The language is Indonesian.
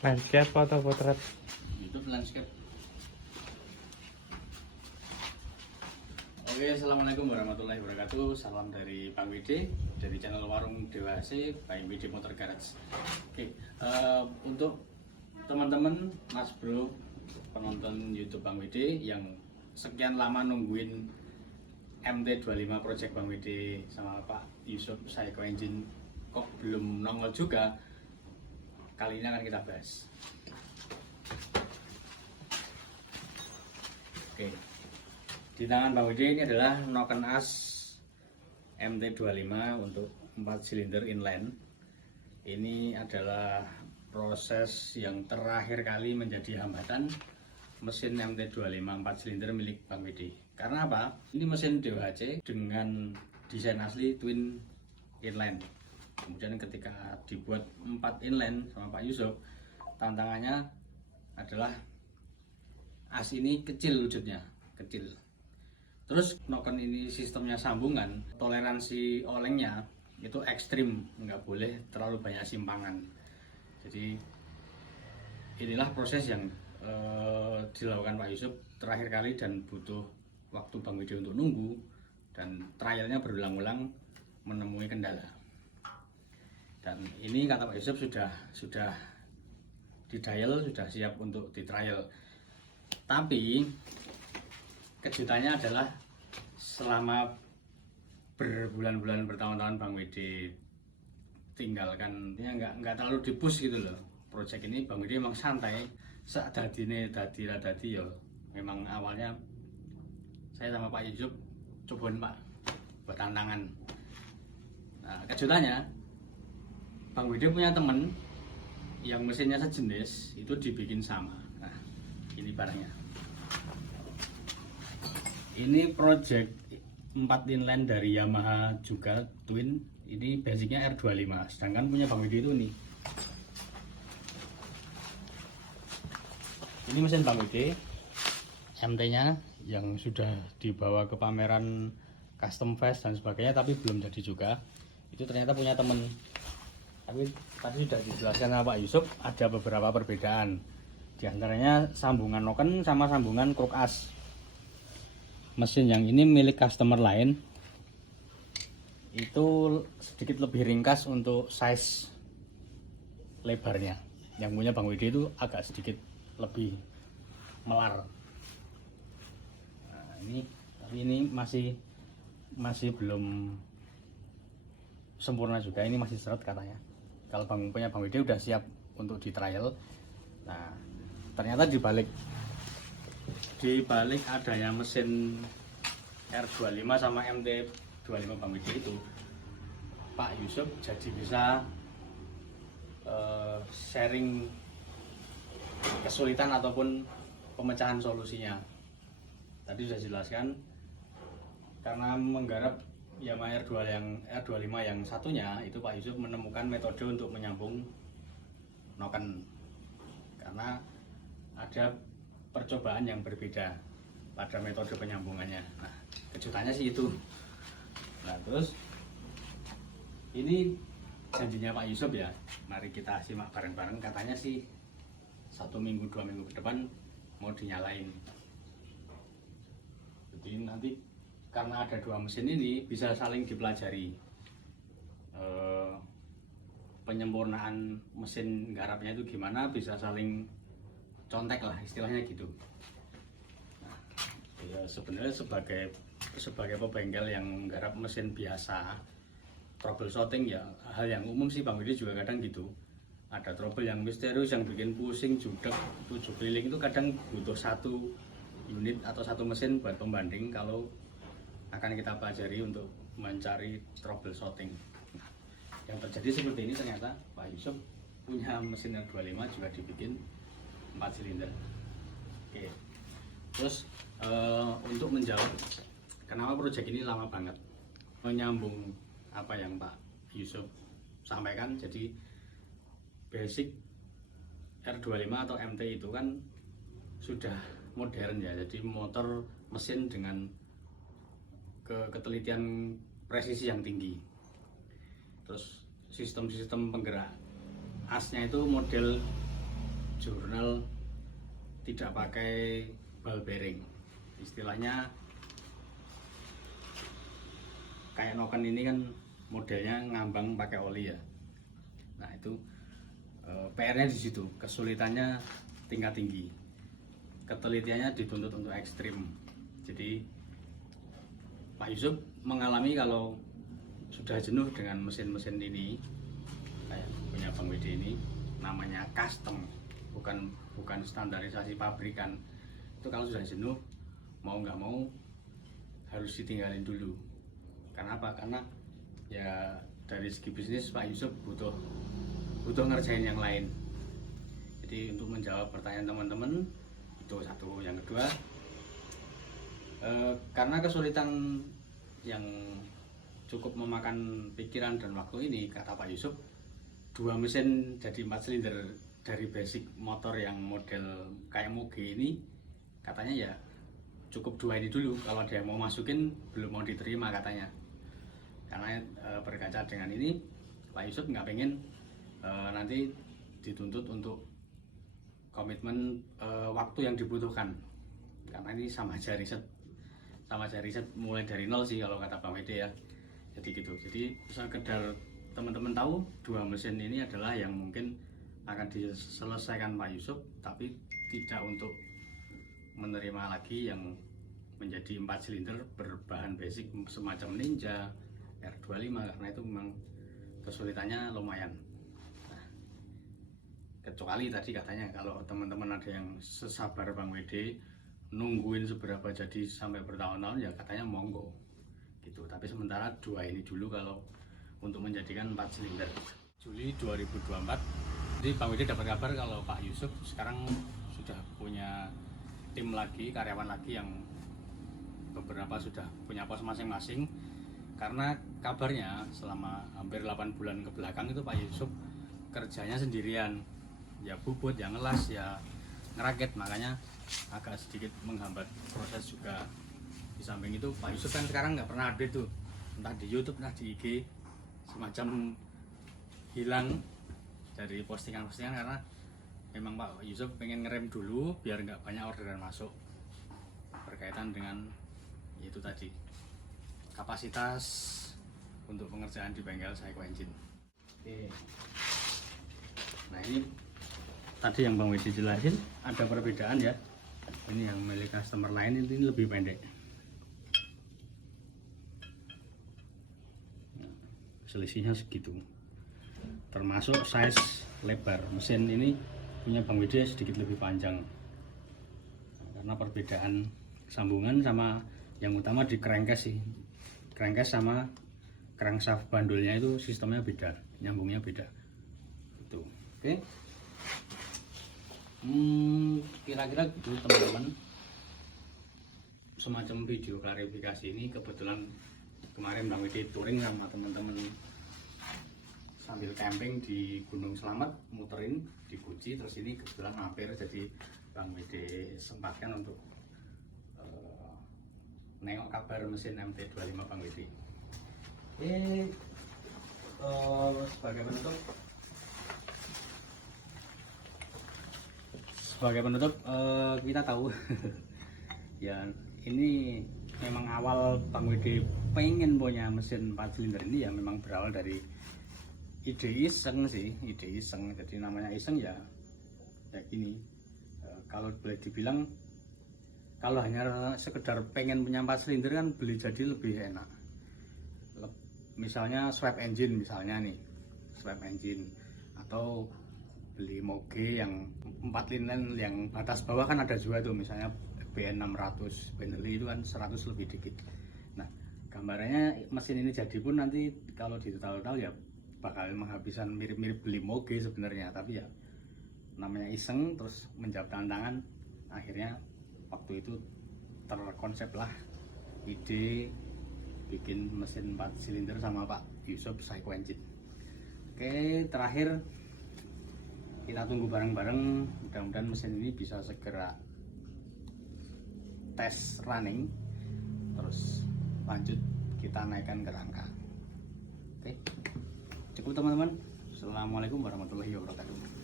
Landscape atau potret? YouTube landscape. Oke, assalamualaikum warahmatullahi wabarakatuh. Salam dari Bang Widi dari channel Warung Dewa AC by Widi Motor Garage. Oke, untuk teman-teman, Mas Bro, penonton YouTube Bang Widi yang sekian lama nungguin MT25 Project Bang Widi sama Pak Yusuf Saiko Engine kok belum nongol juga. Kali ini akan kita bahas. Oke, di tangan Bang Widi ini adalah noken as MT25 untuk 4 silinder inline. Ini adalah proses yang terakhir kali menjadi hambatan mesin MT25 4 silinder milik Bang Widi. Karena apa? Ini mesin DWHC dengan desain asli twin inline. Kemudian ketika dibuat 4 inline sama Pak Yusuf, tantangannya adalah as ini kecil wujudnya, kecil. Terus noken ini sistemnya sambungan, toleransi olengnya itu ekstrim, nggak boleh terlalu banyak simpangan. Jadi inilah proses yang dilakukan Pak Yusuf terakhir kali dan butuh waktu Bang Widi untuk nunggu, dan trialnya berulang-ulang menemui kendala. Dan ini kata Pak Yusuf sudah di dial, sudah siap untuk di trial. Tapi kejutannya adalah selama berbulan-bulan, bertahun-tahun Bang Widi tinggalkan, ya nggak terlalu dipush gitu loh. Project ini Bang Widi emang santai, saat dadine dadi ya. Memang awalnya saya sama Pak Yusuf cobain Pak buat tantangan. Nah, kejutannya Bang Widi punya temen yang mesinnya sejenis, itu dibikin sama. Nah, ini barangnya. Ini project 4 inline dari Yamaha juga twin. Ini basicnya R25, sedangkan punya Bang Widi itu nih. Ini mesin Bang Widi, MT-nya yang sudah dibawa ke pameran custom fest dan sebagainya, tapi belum jadi juga. Itu ternyata punya temen. Tapi tadi sudah dijelaskan sama Pak Yusuf, ada beberapa perbedaan. Di antaranya sambungan noken sama sambungan kruk as. Mesin yang ini milik customer lain itu sedikit lebih ringkas untuk size lebarnya. Yang punya Bang Widi itu agak sedikit lebih melar. Nah, ini masih belum sempurna juga. Ini masih seret katanya. Kalau punya Bang Widi udah siap untuk di trial. Nah, ternyata di balik adanya mesin R25 sama MT25 Bang Widi itu, Pak Yusuf jadi bisa sharing kesulitan ataupun pemecahan solusinya. Tadi sudah jelaskan, karena menggarap Yamaha R25 yang satunya itu, Pak Yusuf menemukan metode untuk menyambung noken, karena ada percobaan yang berbeda pada metode penyambungannya. Nah, kejutannya sih itu. Nah, terus ini janjinya Pak Yusuf ya, mari kita simak bareng-bareng. Katanya sih 1 minggu 2 minggu ke depan mau dinyalain. Jadi nanti karena ada 2 mesin ini bisa saling dipelajari, penyempurnaan mesin garapnya itu gimana, bisa saling contek lah istilahnya gitu. Nah, ya sebenarnya sebagai pebengkel yang garap mesin biasa, troubleshooting ya hal yang umum sih Bang Widi juga kadang gitu. Ada trouble yang misterius yang bikin pusing, judek, 7 keliling itu kadang butuh 1 unit atau 1 mesin buat pembanding kalau akan kita pelajari untuk mencari troubleshooting. Yang terjadi seperti ini, ternyata Pak Yusuf punya mesin R25 juga dibikin 4 silinder. Oke. Terus untuk menjawab kenapa proyek ini lama banget, menyambung apa yang Pak Yusuf sampaikan. Jadi basic R25 atau MT itu kan sudah modern ya, jadi motor mesin dengan ketelitian presisi yang tinggi. Terus sistem-sistem penggerak asnya itu model jurnal tidak pakai ball bearing, istilahnya kayak noken ini kan modelnya ngambang pakai oli ya. Nah itu PR-nya di situ, kesulitannya tingkat tinggi, ketelitiannya dituntut untuk ekstrim. Jadi Pak Yusuf mengalami kalau sudah jenuh dengan mesin-mesin ini, kayak punya Bang WD ini, namanya custom, bukan standarisasi pabrikan. Itu kalau sudah jenuh, mau nggak mau harus ditinggalin dulu. Karena apa? Karena ya dari segi bisnis Pak Yusuf butuh ngerjain yang lain. Jadi untuk menjawab pertanyaan teman-teman itu satu. Yang kedua, karena kesulitan yang cukup memakan pikiran dan waktu ini, kata Pak Yusuf, 2 mesin jadi 4 silinder dari basic motor yang model kayak Moge ini, katanya ya cukup 2 ini dulu. Kalau dia mau masukin belum mau diterima katanya. Karena berkaca dengan ini, Pak Yusuf nggak pengen nanti dituntut untuk komitmen waktu yang dibutuhkan. Karena ini sama aja riset mulai dari nol sih kalau kata Bang Wede ya. Jadi gitu. Jadi sekedar teman-teman tahu 2 mesin ini adalah yang mungkin akan diselesaikan Pak Yusuf, tapi tidak untuk menerima lagi yang menjadi 4 silinder berbahan basic semacam Ninja R25, karena itu memang kesulitannya lumayan. Nah, kecuali tadi katanya kalau teman-teman ada yang sesabar Bang WD nungguin seberapa jadi sampai bertahun-tahun, ya katanya monggo gitu. Tapi sementara 2 ini dulu kalau untuk menjadikan 4 silinder. Juli 2024, jadi Bang WD dapat kabar kalau Pak Yusuf sekarang sudah punya tim lagi, karyawan lagi yang beberapa sudah punya pos masing-masing. Karena kabarnya selama hampir 8 bulan ke belakang itu Pak Yusuf kerjanya sendirian, ya bubut, ya ngelas, ya ngerakit, makanya agak sedikit menghambat proses juga. Di samping itu Pak Yusuf kan sekarang nggak pernah update tuh, entah di YouTube, entah di IG, semacam hilang dari postingan-postingan, karena memang Pak Yusuf pengen ngerem dulu biar nggak banyak orderan masuk berkaitan dengan itu tadi, kapasitas untuk pengerjaan di bengkel Saiko Engine. Oke. Nah ini tadi yang Bang Widi jelasin ada perbedaan ya. Ini yang milik customer lain ini lebih pendek. Nah, selisihnya segitu. Termasuk size lebar mesin ini punya Bang Widi sedikit lebih panjang. Nah, karena perbedaan sambungan sama yang utama di crankcase sih. Crankcase sama crankshaft bandulnya itu sistemnya beda, nyambungnya beda. Itu. Oke. Kira-kira gitu teman-teman, semacam video klarifikasi ini. Kebetulan kemarin Bang Widi touring sama teman-teman sambil camping di Gunung Selamat, muterin di Guci, terus ini kebetulan mampir, jadi Bang Widi sempatkan untuk nengok kabar mesin MT25 Bang Widi. Sebagai penutup kita tahu ya ini memang awal Bang Widi pengen punya mesin 4 silinder ini ya memang berawal dari ide iseng sih, ide iseng. Jadi namanya iseng ya gini, kalau boleh dibilang kalau hanya sekedar pengen punya 4 silinder kan beli jadi lebih enak. Misalnya swap engine misalnya nih, swap engine, atau beli Moge yang 4 linen yang batas bawah kan ada juga tuh, misalnya BN 600 Benelli itu kan 100 lebih dikit. Nah gambarannya mesin ini jadi pun nanti kalau ditotal-total ya bakal menghabiskan mirip-mirip beli Moge sebenarnya, tapi ya namanya iseng terus menjawab tantangan, akhirnya waktu itu terkonsep lah ide bikin mesin 4 silinder sama Pak Yusuf Saiko Engine. Oke, terakhir kita tunggu bareng-bareng, mudah-mudahan mesin ini bisa segera tes running, terus lanjut kita naikkan ke rangka. Oke, cukup teman-teman. Assalamualaikum warahmatullahi wabarakatuh.